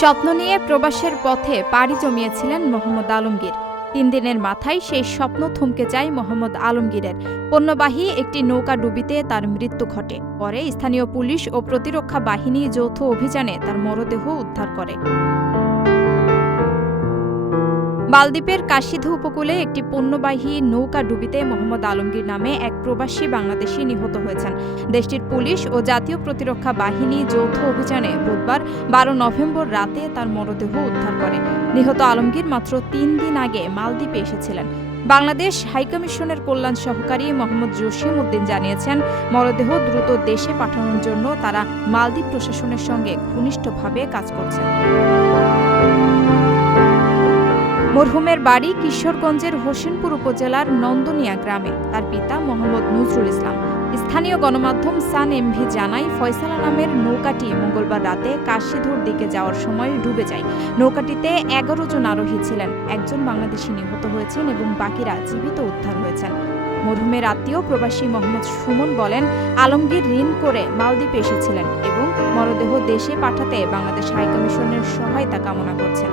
স্বপ্ন নিয়ে প্রবাসের পথে পাড়ি জমিয়েছিলেন মোহাম্মদ আলমগীর। তিন দিনের মাথায় সেই স্বপ্ন থমকে যায় মোহাম্মদ আলমগীরের। পণ্যবাহী একটি নৌকা ডুবিতে তার মৃত্যু ঘটে। পরে স্থানীয় পুলিশ ও প্রতিরক্ষা বাহিনী যৌথ অভিযানে তার মরদেহ উদ্ধার করে। মালদ্বীপের কাশিধু উপকূলে একটি পণ্যবাহী নৌকা ডুবিতে মোহাম্মদ আলমগীর নামে এক প্রবাসী বাংলাদেশি নিহত হয়েছেন। দেশটির পুলিশ ও জাতীয় প্রতিরক্ষা বাহিনী যৌথ অভিযানে বুধবার বারো নভেম্বর রাতে তার মরদেহ উদ্ধার করে। নিহত আলমগীর মাত্র তিন দিন আগে মালদ্বীপে এসেছিলেন। বাংলাদেশ হাইকমিশনের কল্যাণ সহকারী মোহাম্মদ জসিম উদ্দিন জানিয়েছেন, মরদেহ দ্রুত দেশে পাঠানোর জন্য তারা মালদ্বীপ প্রশাসনের সঙ্গে ঘনিষ্ঠভাবে কাজ করছেন। মরহুমের বাড়ি কিশোরগঞ্জের হোসেনপুর উপজেলার নন্দনিয়া গ্রামে। তার পিতা মোহাম্মদ নজরুল ইসলাম। স্থানীয় গণমাধ্যম সান এমভি জানায়, ফয়সালা নামের নৌকাটি মঙ্গলবার রাতে কাশিধুর দিকে যাওয়ার সময় ডুবে যায়। নৌকাটিতে এগারো জন আরোহী ছিলেন। একজন বাংলাদেশি নিহত হয়েছেন এবং বাকিরা জীবিত উদ্ধার হয়েছেন। মরহুমের আত্মীয় প্রবাসী মোহাম্মদ সুমন বলেন, আলমগীর ঋণ করে মালদ্বীপে এসেছিলেন এবং মরদেহ দেশে পাঠাতে বাংলাদেশ হাইকমিশনের সহায়তা কামনা করছেন।